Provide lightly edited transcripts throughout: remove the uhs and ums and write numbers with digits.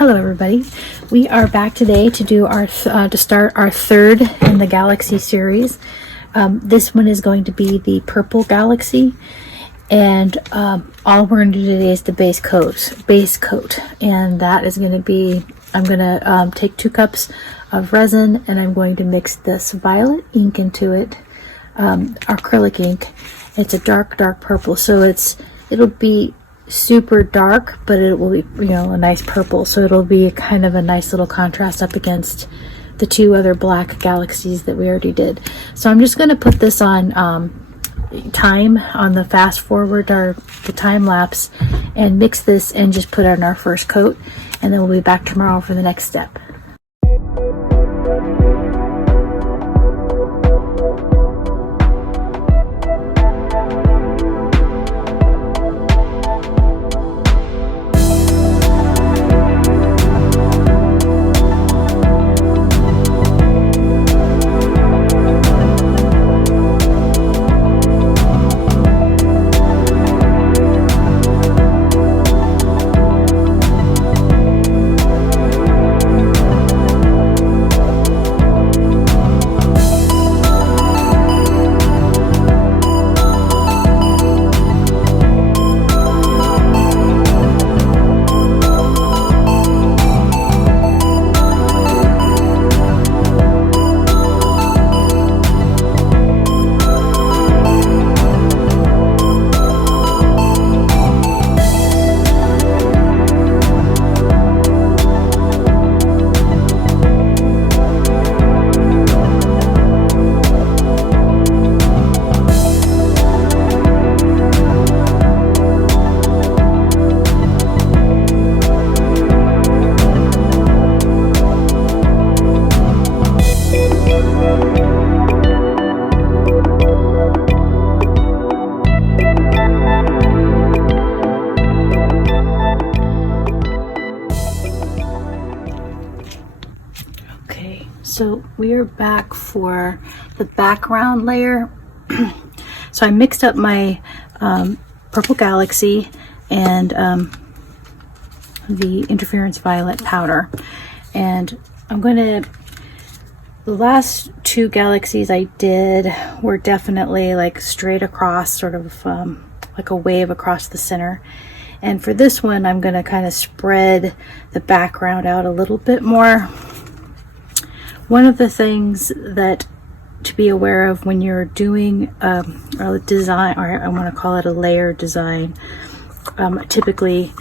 Hello everybody. We are back today to do our to start our third in the Galaxy series. This one is going to be the purple Galaxy, and all we're going to do today is the base coat, and that is going to be, I'm going to take 2 cups of resin, and I'm going to mix this violet ink into it, acrylic ink. It's a dark purple, so it'll be super dark, but it will be, a nice purple, so it'll be kind of a nice little contrast up against the 2 other black galaxies that we already did. So I'm just going to put this on time, on the fast forward, or the time lapse, and mix this and just put on our first coat, and then we'll be back tomorrow for the next step. So we are back for the background layer. So I mixed up my purple Galaxy and the interference violet powder, and I'm gonna, the last 2 galaxies I did were definitely like straight across, sort of like a wave across the center. And for this one, I'm gonna kind of spread the background out a little bit more. One of the things that to be aware of when you're doing a design, or I want to call it a layer design, typically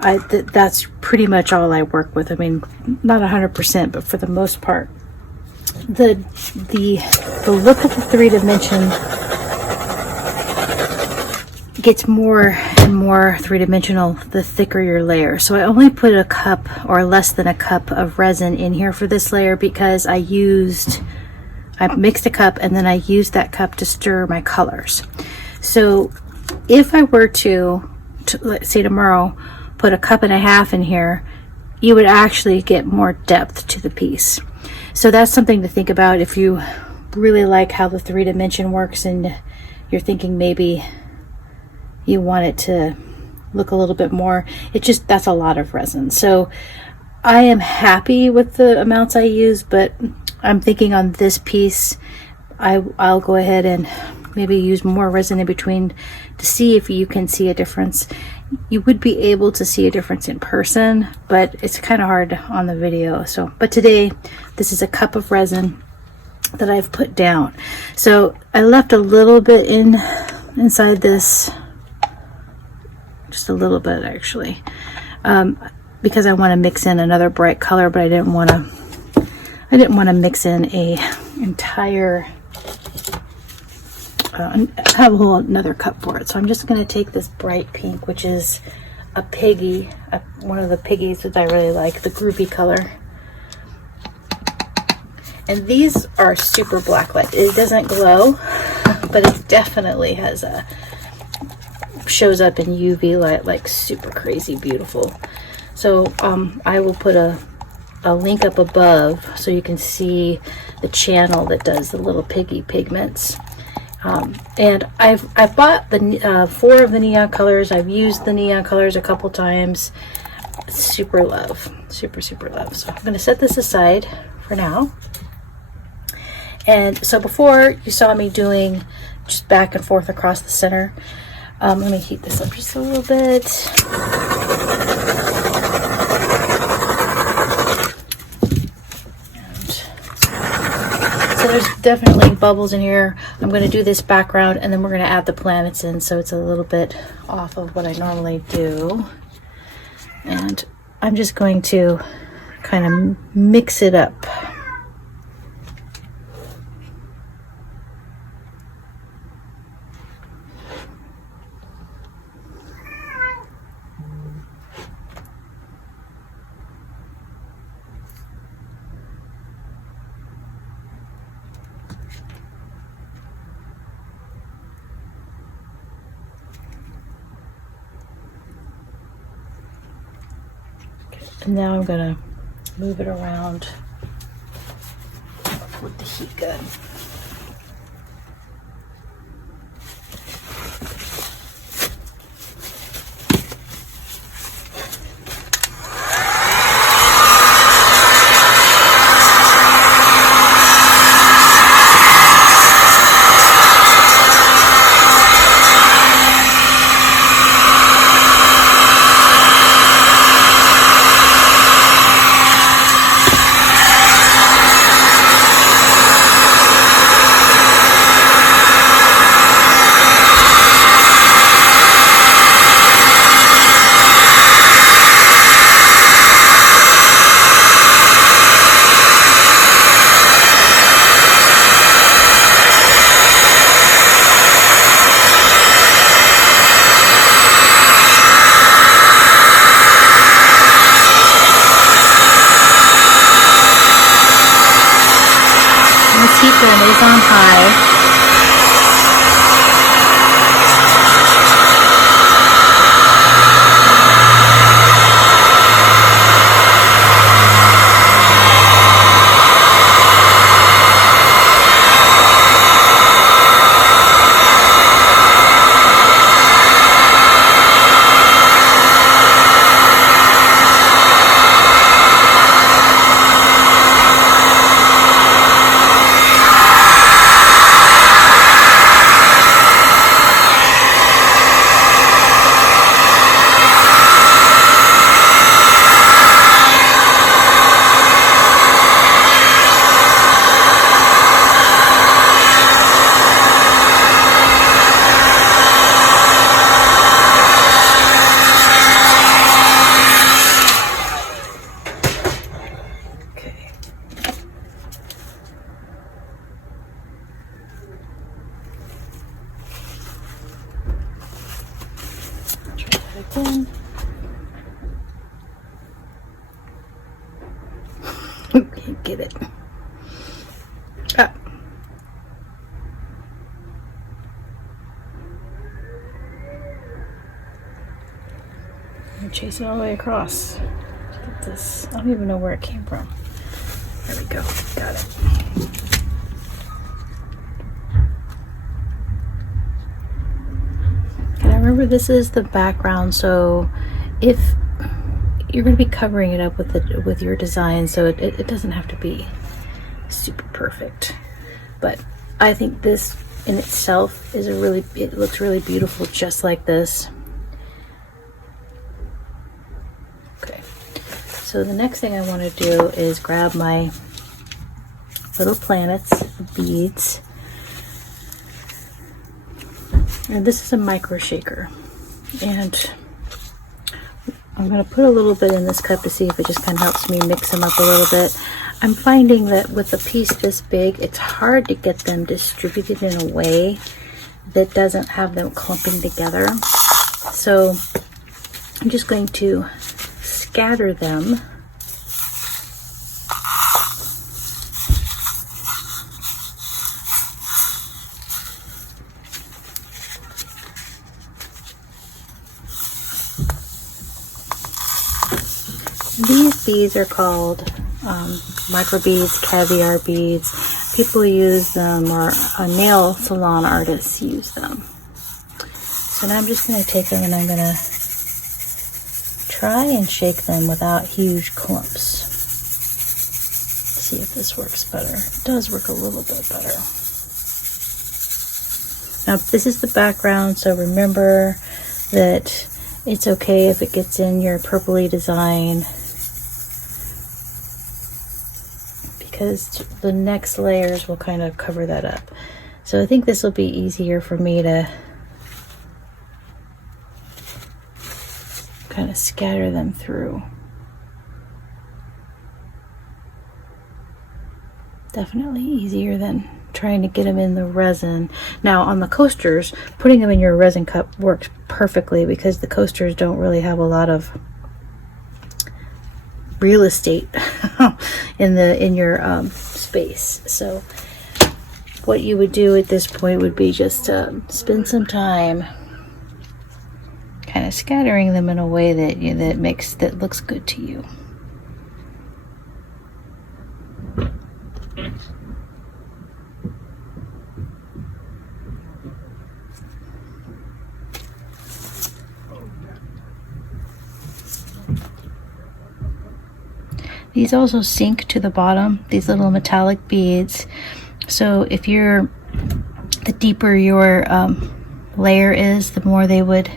that's pretty much all I work with. I mean, not 100%, but for the most part, the look of the 3-dimension gets more and more 3-dimensional the thicker your layer. So I only put a cup or less than a cup of resin in here for this layer because I mixed a cup and then I used that cup to stir my colors. So if I were to let's say tomorrow, put a cup and a half in here, you would actually get more depth to the piece. So that's something to think about if you really like how the 3-dimension works and you're thinking maybe you want it to look a little bit more. That's a lot of resin. So I am happy with the amounts I use, but I'm thinking on this piece, I'll go ahead and maybe use more resin in between to see if you can see a difference. You would be able to see a difference in person, but it's kind of hard on the video. So, but today, this is a cup of resin that I've put down. So I left a little bit inside this, just a little bit actually, because I want to mix in another bright color, but I didn't want to mix in a entire have a whole another cup for it. So I'm just going to take this bright pink, which is a piggy, one of the piggies that I really like, the groovy color. And these are super blacklight. It doesn't glow, but it definitely has shows up in UV light like super crazy beautiful. So I will put a link up above so you can see the channel that does the little piggy pigments. And I've bought the 4 of the neon colors. I've used the neon colors a couple times. super love, super love. So I'm going to set this aside for now. And so before you saw me doing just back and forth across the center. Let me heat this up just a little bit. So there's definitely bubbles in here. I'm going to do this background and then we're going to add the planets in, so it's a little bit off of what I normally do. And I'm just going to kind of mix it up. And now I'm going to move it around with the heat gun. Heat gun is on high. Again. Can't get it. Ah. I'm chasing all the way across. Get this. I don't even know where it came from. There we go. Got it. Remember, this is the background, so if you're going to be covering it up with your design, so it doesn't have to be super perfect, but I think this in itself is it looks really beautiful just like this. Okay, so the next thing I want to do is grab my little planets beads. And this is a micro shaker, and I'm going to put a little bit in this cup to see if it just kind of helps me mix them up a little bit. I'm finding that with a piece this big, it's hard to get them distributed in a way that doesn't have them clumping together. So I'm just going to scatter them. These beads are called microbeads, caviar beads. People use them, or nail salon artists use them. So now I'm just going to take them and I'm going to try and shake them without huge clumps. See if this works better. It does work a little bit better. Now this is the background, so remember that it's okay if it gets in your purpley design, because the next layers will kind of cover that up. So I think this will be easier for me to kind of scatter them through. Definitely easier than trying to get them in the resin. Now on the coasters, putting them in your resin cup works perfectly because the coasters don't really have a lot of real estate in your space. So what you would do at this point would be just spend some time kind of scattering them in a way that that looks good to you. These also sink to the bottom, these little metallic beads. So if the deeper your layer is, the more they would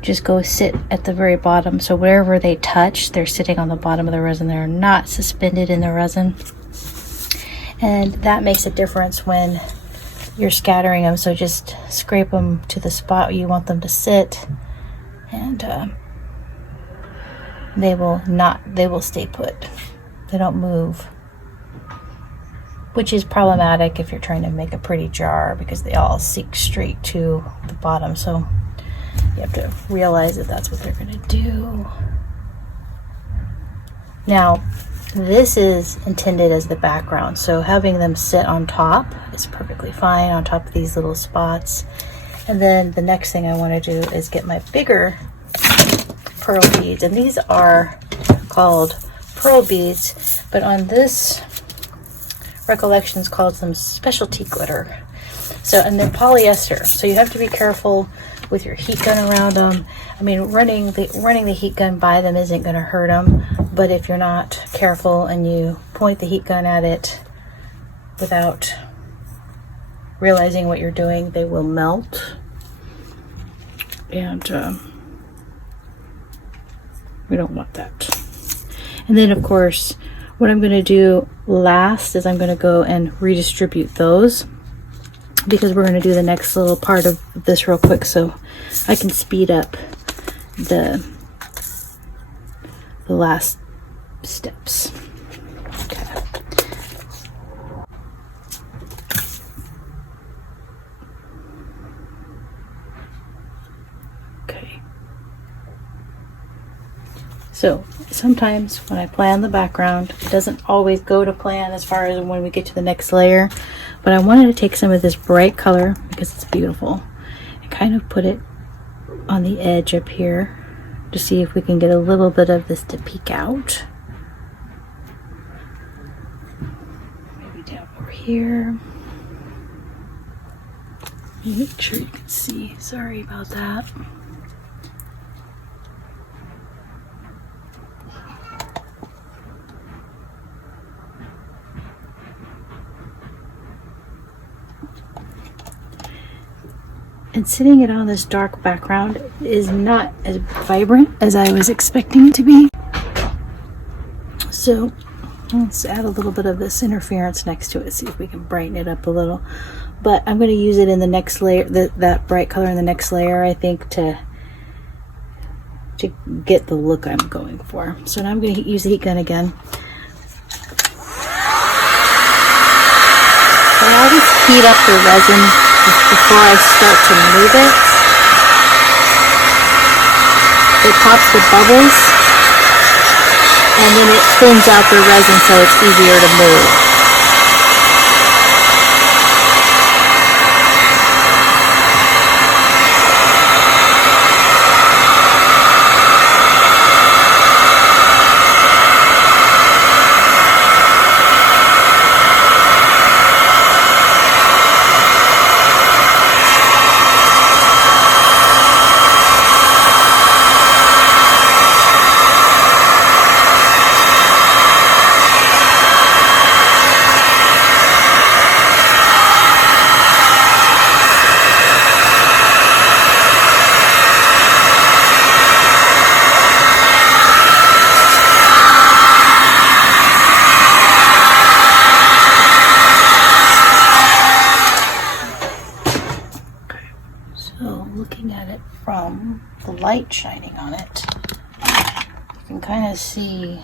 just go sit at the very bottom. So wherever they touch, they're sitting on the bottom of the resin. They're not suspended in the resin. And that makes a difference when you're scattering them. So just scrape them to the spot you want them to sit, and they will stay put. They don't move, which is problematic if you're trying to make a pretty jar because they all sink straight to the bottom. So you have to realize that that's what they're going to do. Now, this is intended as the background, so having them sit on top is perfectly fine, on top of these little spots. And then the next thing I want to do is get my bigger pearl beads, and these are called pearl beads, but on this Recollections calls them specialty glitter. So, and they're polyester, so you have to be careful with your heat gun around them. I mean, running the heat gun by them isn't going to hurt them, but if you're not careful and you point the heat gun at it without realizing what you're doing, they will melt. And we don't want that. And then of course, what I'm going to do last is I'm going to go and redistribute those, because we're going to do the next little part of this real quick, so I can speed up the last steps. Okay. Okay. So sometimes when I plan the background, it doesn't always go to plan as far as when we get to the next layer. But I wanted to take some of this bright color because it's beautiful and kind of put it on the edge up here to see if we can get a little bit of this to peek out. Maybe down over here. Make sure you can see. Sorry about that. And sitting it on this dark background is not as vibrant as I was expecting it to be. So let's add a little bit of this interference next to it, see if we can brighten it up a little. But I'm going to use it in the next layer, that bright color in the next layer, I think, to get the look I'm going for. So now I'm going to use the heat gun again. I always heat up the resin before I start to move it. It pops the bubbles, and then it thins out the resin so it's easier to move. light shining on it. You can kind of see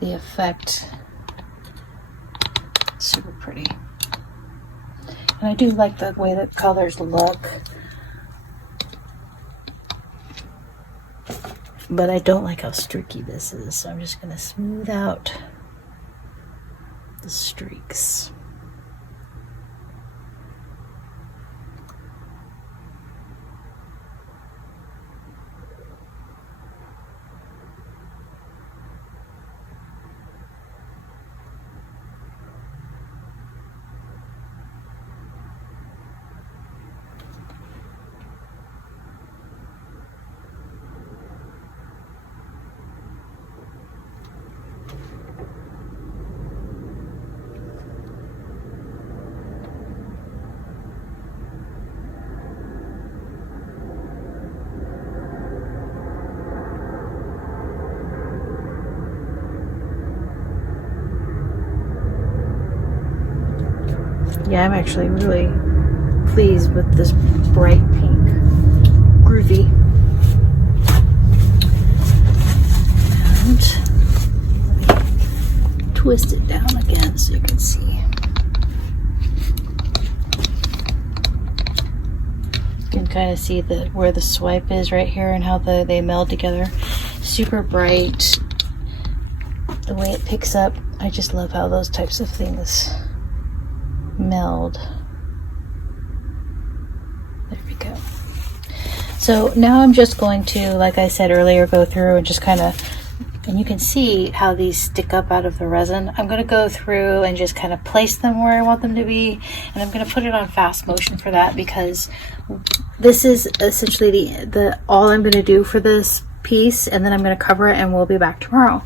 the effect. It's super pretty. And I do like the way the colors look. But I don't like how streaky this is, so I'm just going to smooth out the streaks. Yeah, I'm actually really pleased with this bright pink. Groovy. And let me twist it down again so you can see. You can kind of see where the swipe is right here and how they meld together. Super bright. The way it picks up, I just love how those types of things meld. There we go. So now I'm just going to, like I said earlier, go through and just kind of, and you can see how these stick up out of the resin. I'm going to go through and just kind of place them where I want them to be, and I'm going to put it on fast motion for that, because this is essentially the all I'm going to do for this piece, and then I'm going to cover it and we'll be back tomorrow.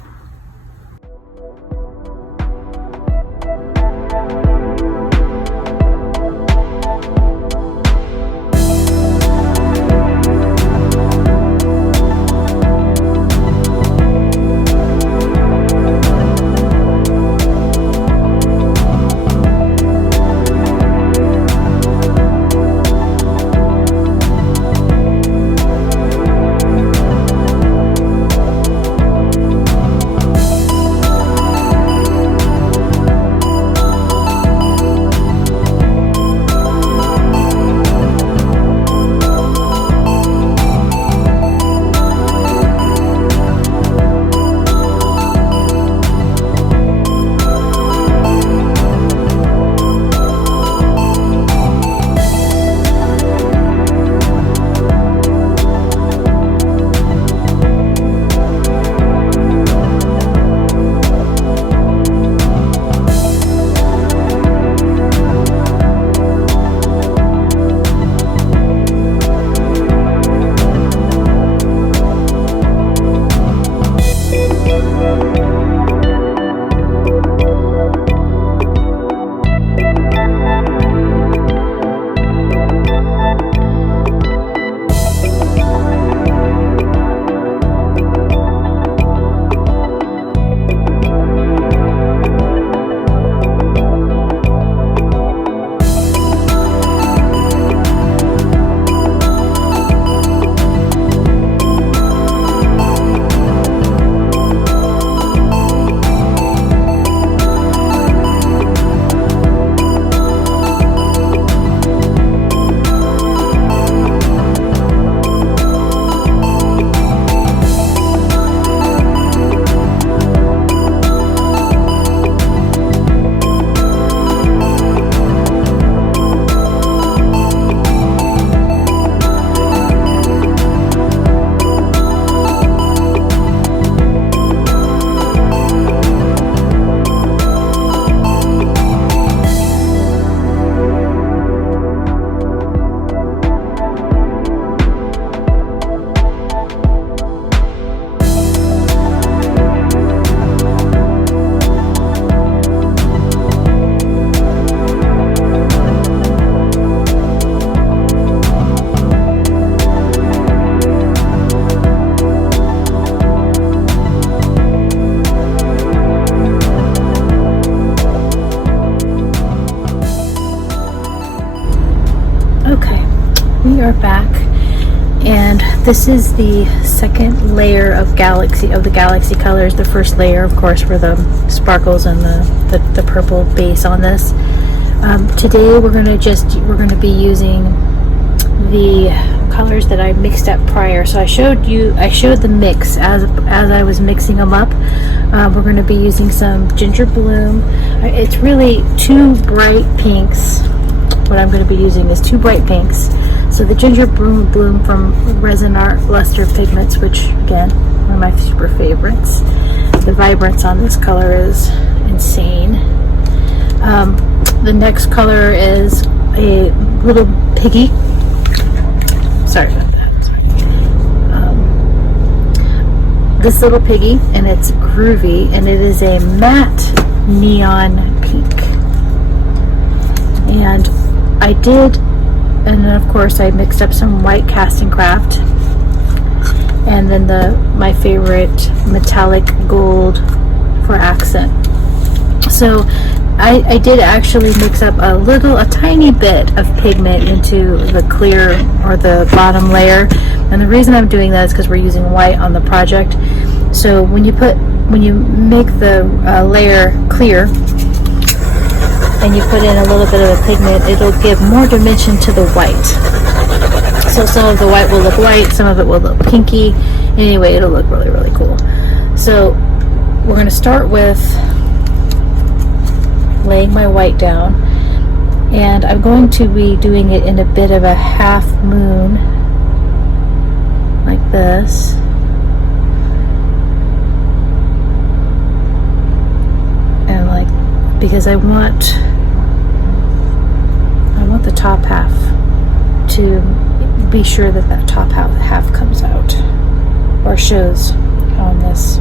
We are back, and This is the second layer of the Galaxy colors. The first layer, of course, were the sparkles and the purple base on this. Today we're going to be using the colors that I mixed up prior. So I showed the mix as I was mixing them up. We're going to be using some ginger bloom. It's really two bright pinks. What I'm going to be using is two bright pinks. So the ginger bloom from Rezin Art Luster Pigments, which again, one of my super favorites. The vibrance on this color is insane. The next color is a little piggy. Sorry about that. This little piggy, and it's groovy, and it is a matte neon pink. And and then of course I mixed up some white casting craft, and then my favorite metallic gold for accent. So I did actually mix up a tiny bit of pigment into the clear or the bottom layer, and the reason I'm doing that is because we're using white on the project. So when you make the layer clear and you put in a little bit of a pigment, it'll give more dimension to the white. So some of the white will look white, some of it will look pinky. Anyway, it'll look really, really cool. So we're going to start with laying my white down, and I'm going to be doing it in a bit of a half moon, like this. And because I want the top half to be sure that top half comes out or shows on this.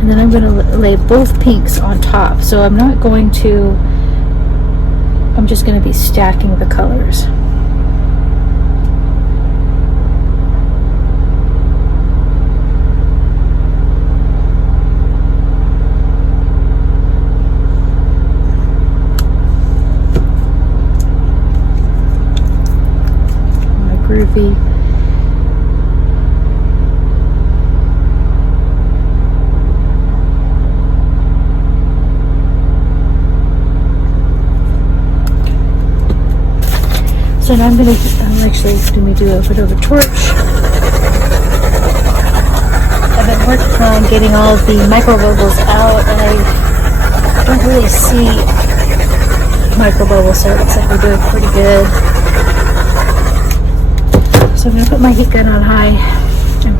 And then I'm going to lay both pinks on top. So I'm just going to be stacking the colors. Groovy. So now I'm actually going to do a bit of a torch. I've been working on getting all of the micro bubbles out, and I don't really see micro bubbles, so it looks like we're doing pretty good. So I'm going to put my heat gun on high. I'm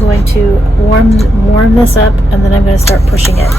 going to warm this up, and then I'm going to start pushing it.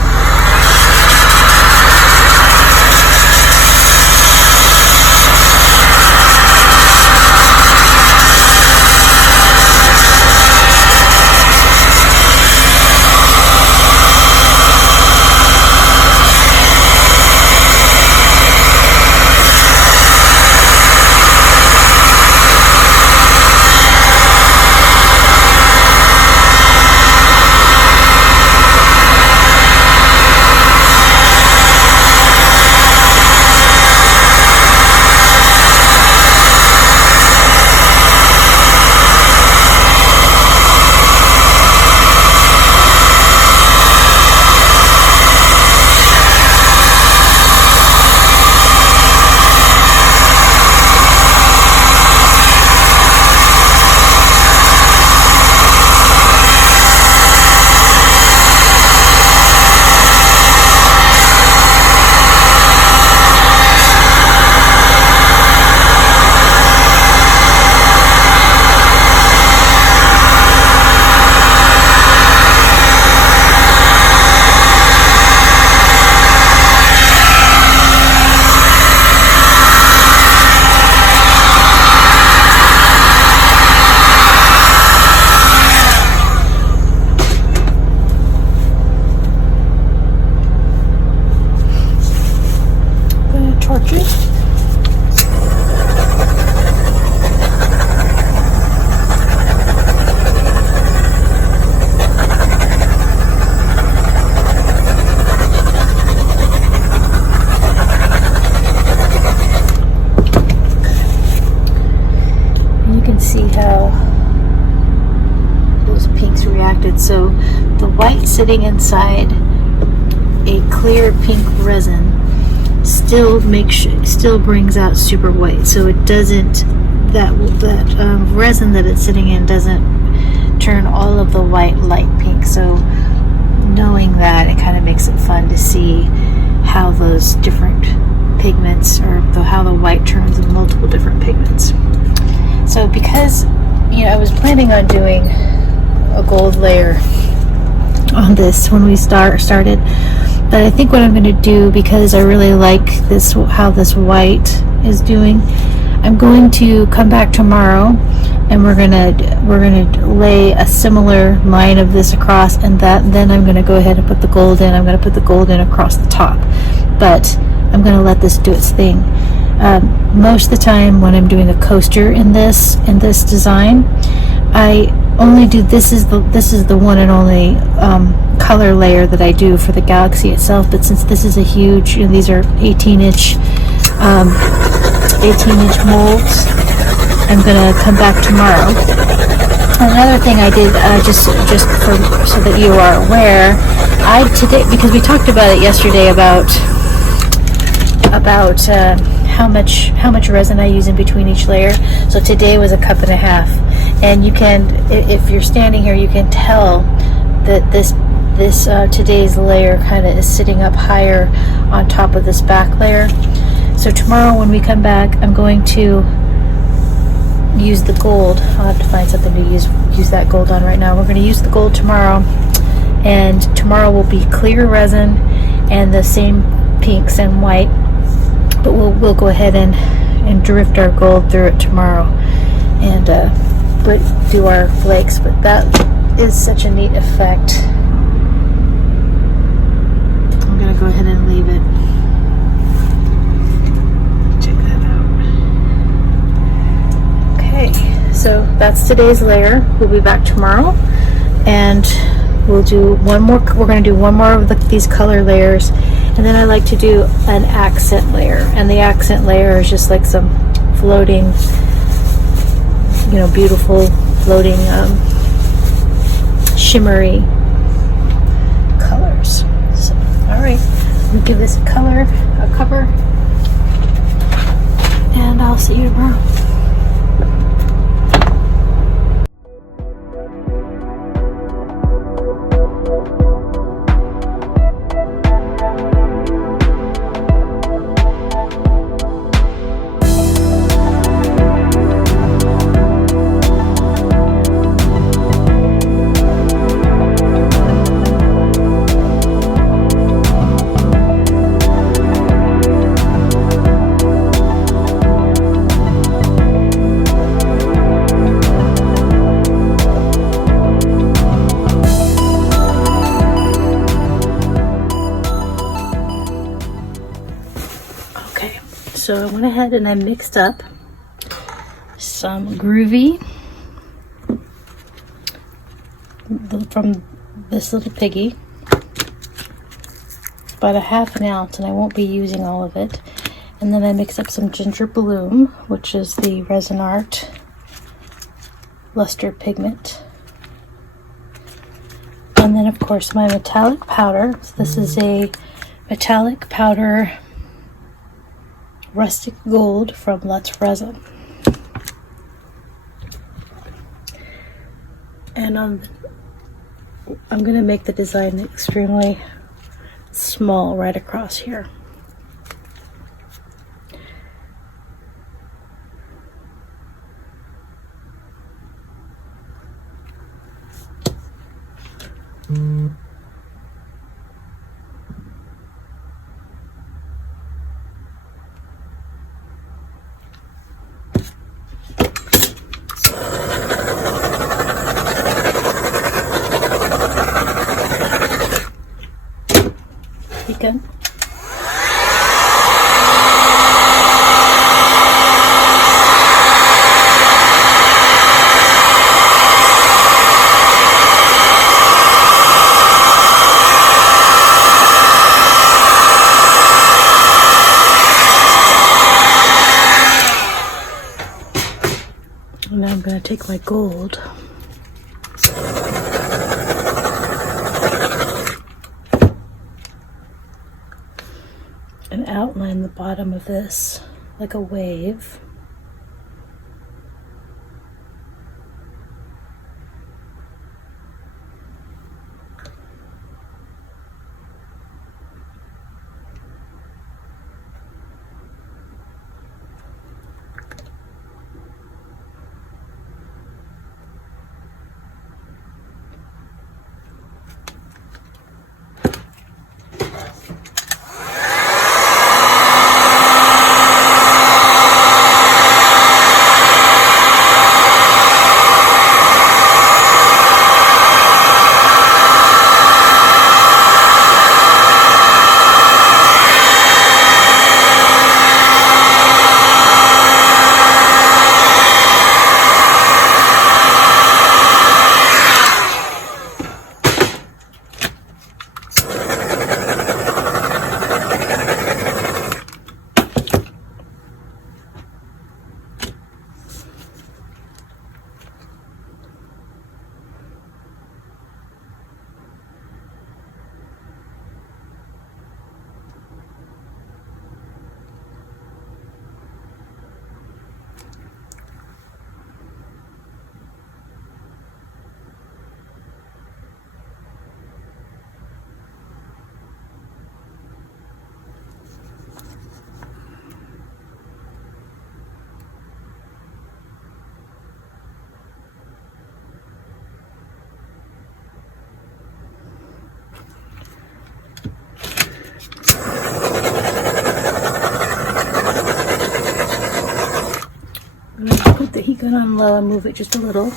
sitting inside a clear pink resin still brings out super white. So it doesn't, that resin that it's sitting in doesn't turn all of the white light pink. So knowing that, it kind of makes it fun to see how those different pigments, or how the white turns in multiple different pigments. So because, you know, I was planning on doing a gold layer on this when we started, but I think what I'm going to do, because I really like this, how this white is doing, I'm going to come back tomorrow and we're gonna lay a similar line of this across, and then I'm gonna go ahead and put the gold in. I'm gonna put the gold in across the top, but I'm gonna let this do its thing. Most of the time when I'm doing a coaster in this design, I only do, this is the one and only color layer that I do for the Galaxy itself. But since this is a huge, you know, these are 18-inch molds, I'm gonna come back tomorrow. Another thing I did, just so that you are aware, today, because we talked about it yesterday about how much resin I use in between each layer. So today was 1.5 cups, and you can, if you're standing here, you can tell that this today's layer kind of is sitting up higher on top of this back layer. So tomorrow when we come back, I'm going to use the gold. I'll have to find something to use that gold on right now. We're going to use the gold tomorrow, and tomorrow will be clear resin and the same pinks and white, but we'll go ahead and drift our gold through it tomorrow and do our flakes. But that is such a neat effect. I'm going to go ahead and leave it. So that's today's layer. We'll be back tomorrow, and we'll do one more. We're going to do one more of these color layers, and then I like to do an accent layer. And the accent layer is just like some floating, you know, beautiful floating shimmery colors. So, all right, we'll give this a cover, and I'll see you tomorrow. So I went ahead and I mixed up some Groovy from this little piggy, about 1/2 ounce, and I won't be using all of it. And then I mixed up some Ginger Bloom, which is the Resin Arte luster pigment. And then of course my metallic powder. So this is a metallic powder rustic gold from Let's Resin. And I'm going to make the design extremely small right across here. Good. And now I'm going to take my gold outline the bottom of this like a wave. Put the heat gun on low and move it just a little.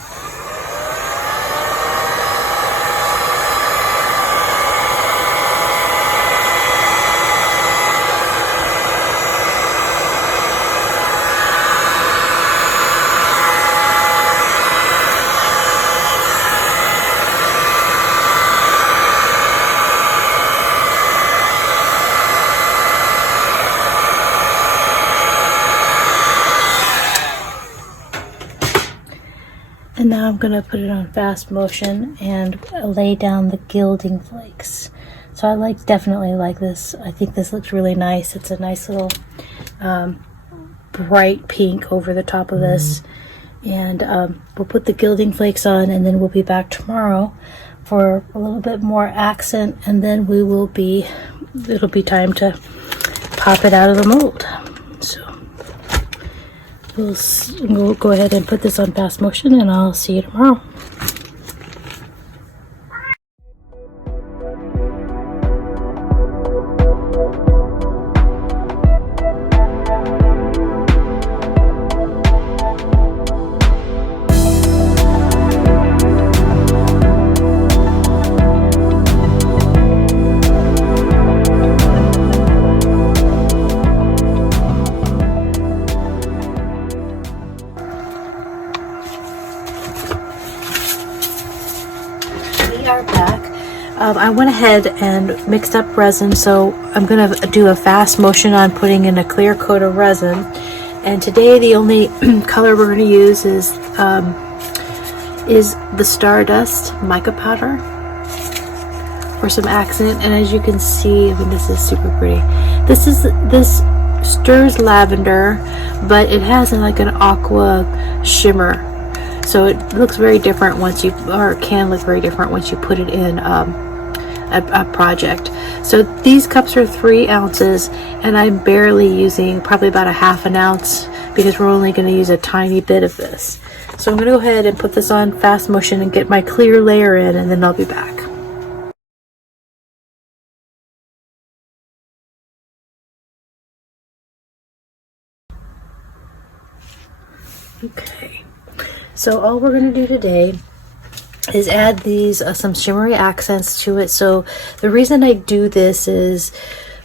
And now I'm going to put it on fast motion and lay down the gilding flakes. So I definitely like this. I think this looks really nice. It's a nice little bright pink over the top of this. And we'll put the gilding flakes on, and then we'll be back tomorrow for a little bit more accent, and then it'll be time to pop it out of the mold. So we'll go ahead and put this on fast motion, and I'll see you tomorrow. I went ahead and mixed up resin, so I'm going to do a fast motion on putting in a clear coat of resin. And today the only color we're going to use is the Stardust Mica Powder for some accent. And as you can see, I mean, this is super pretty. This stirs lavender, but it has like an aqua shimmer. So it looks very different once you, or can look very different once you put it in a project. So these cups are 3 ounces, and I'm barely using probably about a ½ ounce because we're only going to use a tiny bit of this. So I'm going to go ahead and put this on fast motion and get my clear layer in, and then I'll be back. Okay, so all we're going to do today is add these some shimmery accents to it. So the reason I do this is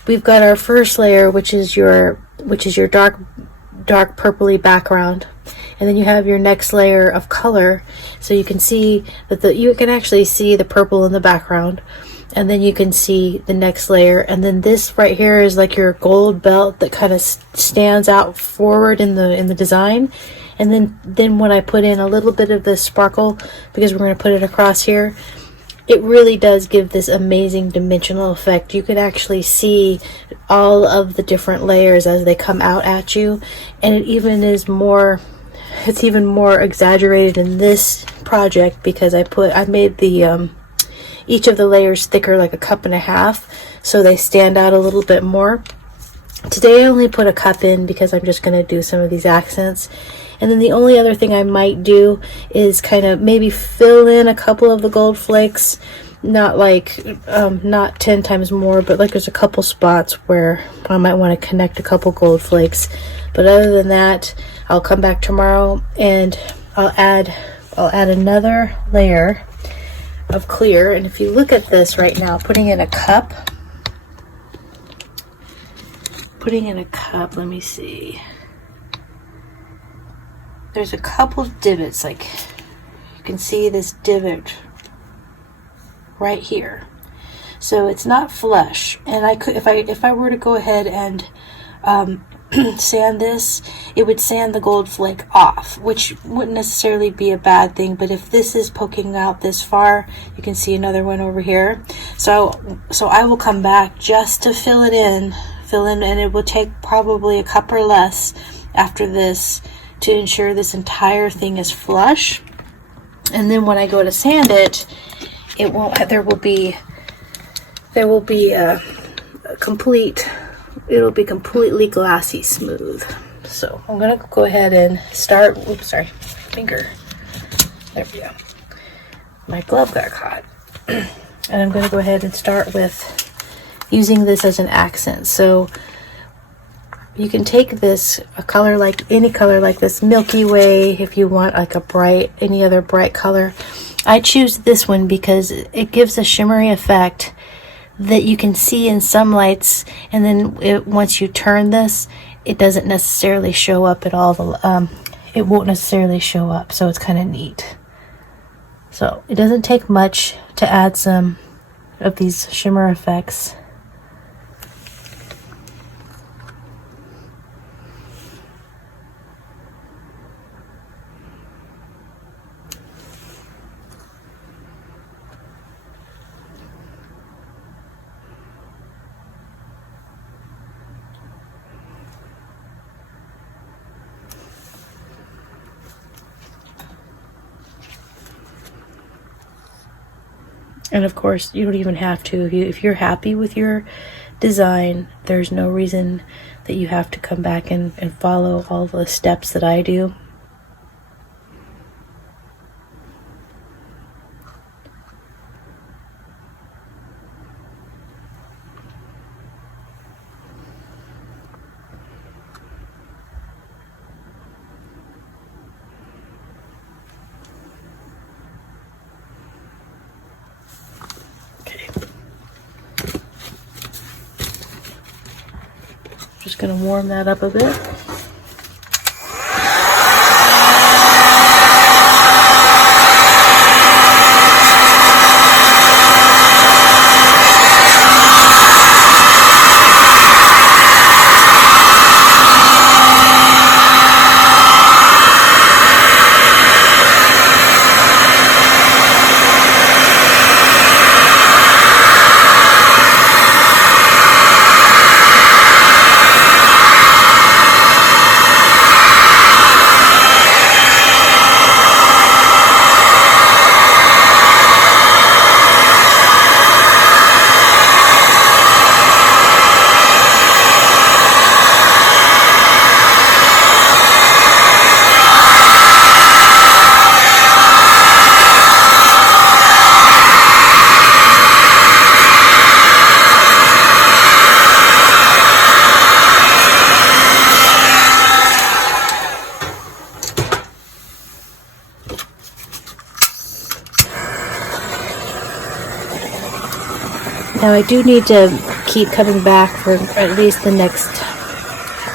we've got our first layer, which is your dark purpley background, and then you have your next layer of color. So you can see that you can actually see the purple in the background, and then you can see the next layer, and then this right here is like your gold belt that kind of stands out forward in the design. And then when I put in a little bit of the sparkle, because we're going to put it across here, it really does give this amazing dimensional effect. You can actually see all of the different layers as they come out at you, and it even is more, it's even more exaggerated in this project because I made the each of the layers thicker, like a cup and a half, so they stand out a little bit more. Today I only put a cup in because I'm just going to do some of these accents. And then the only other thing I might do is kind of maybe fill in a couple of the gold flakes, not like not 10 times more, but like there's a couple spots where I might want to connect a couple gold flakes. But other than that, I'll come back tomorrow and I'll add another layer of clear. And if you look at this right now, putting in a cup, let me see. There's a couple divots, like you can see this divot right here. So it's not flush, and I could, if I were to go ahead and sand this, it would sand the gold flake off, which wouldn't necessarily be a bad thing. But if this is poking out this far, you can see another one over here. So I will come back just to fill in, and it will take probably a cup or less after this to ensure this entire thing is flush. And then when I go to sand it, it won't, there will be a complete, it'll be completely glassy smooth. So I'm gonna go ahead and start, oops, sorry, finger, there we go, my glove got caught. And I'm gonna go ahead and start with using this as an accent. So you can take this, a color like, any color like this, Milky Way, if you want like a bright, any other bright color. I choose this one because it gives a shimmery effect that you can see in some lights, and then once you turn this, it doesn't necessarily show up at all. It won't necessarily show up, so it's kind of neat. So it doesn't take much to add some of these shimmer effects. And of course, you don't even have to. If you're happy with your design, there's no reason that you have to come back and follow all the steps that I do. Just going to warm that up a bit. Now I do need to keep coming back for at least the next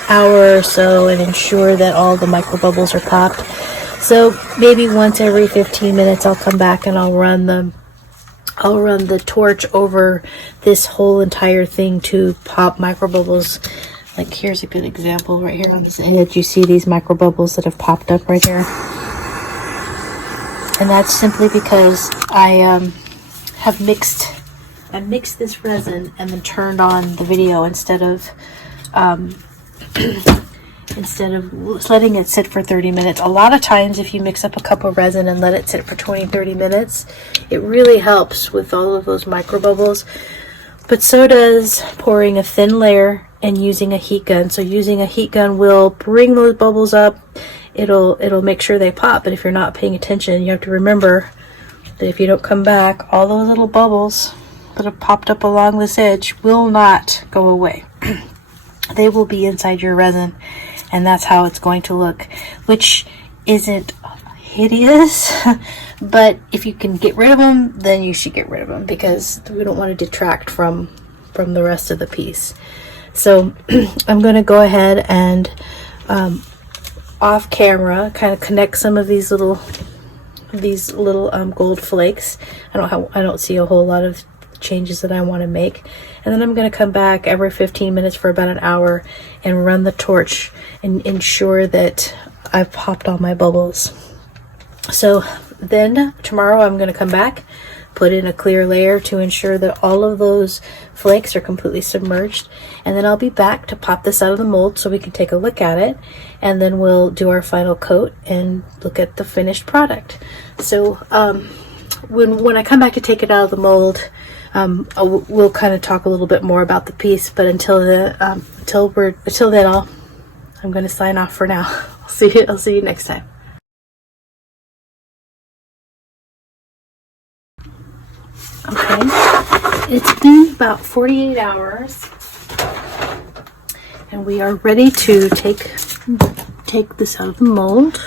hour or so and ensure that all the micro bubbles are popped. So maybe once every 15 minutes I'll come back and I'll run the torch over this whole entire thing to pop micro bubbles. Like here's a good example right here on this edge. You see these micro bubbles that have popped up right here, and that's simply because I have mixed this resin and then turned on the video instead of letting it sit for 30 minutes. A lot of times if you mix up a cup of resin and let it sit for 20-30 minutes, it really helps with all of those micro bubbles. But so does pouring a thin layer and using a heat gun. So using a heat gun will bring those bubbles up. It'll make sure they pop, but if you're not paying attention, you have to remember that if you don't come back, all those little bubbles that have popped up along this edge will not go away. They will be inside your resin, and that's how it's going to look, which isn't hideous, but if you can get rid of them, then you should get rid of them, because we don't want to detract from the rest of the piece. So I'm going to go ahead and off camera kind of connect some of these little gold flakes. I don't see a whole lot of changes that I want to make, and then I'm going to come back every 15 minutes for about an hour and run the torch and ensure that I've popped all my bubbles. So then tomorrow I'm going to come back, put in a clear layer to ensure that all of those flakes are completely submerged, and then I'll be back to pop this out of the mold so we can take a look at it, and then we'll do our final coat and look at the finished product. So when I come back to take it out of the mold, we'll kind of talk a little bit more about the piece, but until then I'm going to sign off for now. I'll see you next time. Okay, it's been about 48 hours and we are ready to take this out of the mold,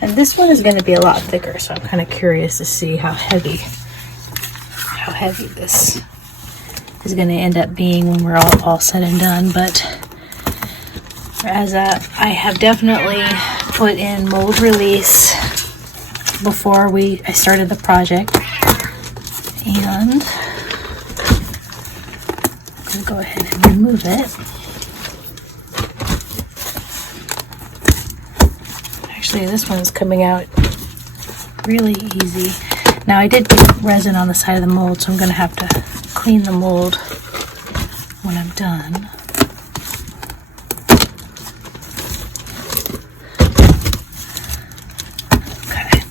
and this one is going to be a lot thicker, so I'm kind of curious to see how heavy this is going to end up being when we're all said and done. But as I have definitely put in mold release before I started the project, and I'm going to go ahead and remove it. Actually, this one's coming out really easy. Now, I did put resin on the side of the mold, so I'm going to have to clean the mold when I'm done. Okay.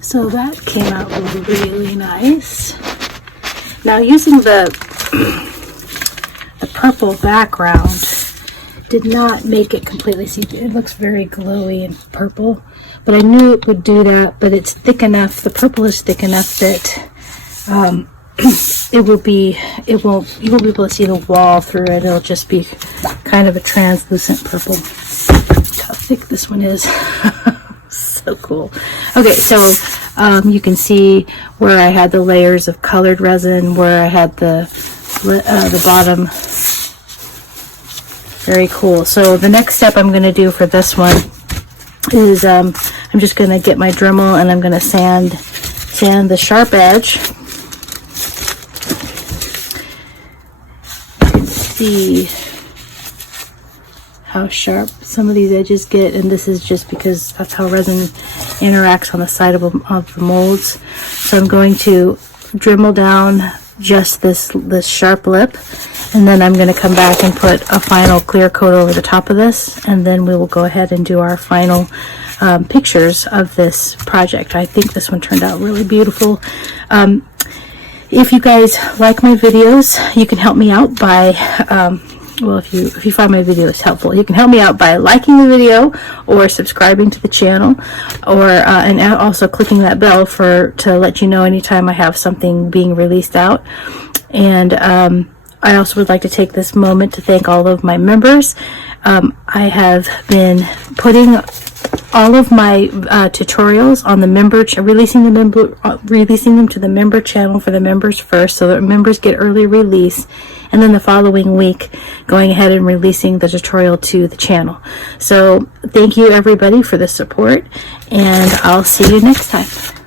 So that came out really nice. Now, using the purple background did not make it completely see-through. It looks very glowy and purple, but I knew it would do that. But it's thick enough, the purple is thick enough that you won't be able to see the wall through it. It'll just be kind of a translucent purple. Look how thick this one is. So cool. Okay, so you can see where I had the layers of colored resin, where I had the bottom. Very cool. So the next step I'm going to do for this one is I'm just going to get my Dremel and I'm going to sand the sharp edge. You can see how sharp some of these edges get, and this is just because that's how resin interacts on the side of the molds. So I'm going to Dremel down just this sharp lip, and then I'm going to come back and put a final clear coat over the top of this, and then we will go ahead and do our final pictures of this project. I think this one turned out really beautiful. If you guys like my videos, you can help me out by well, if you find my videos helpful, you can help me out by liking the video or subscribing to the channel, or and also clicking that bell to let you know anytime I have something being released out. And I also would like to take this moment to thank all of my members. I have been putting all of my tutorials on the member, releasing them to the member channel for the members first, so that members get early release, and then the following week going ahead and releasing the tutorial to the channel. So thank you everybody for the support, and I'll see you next time.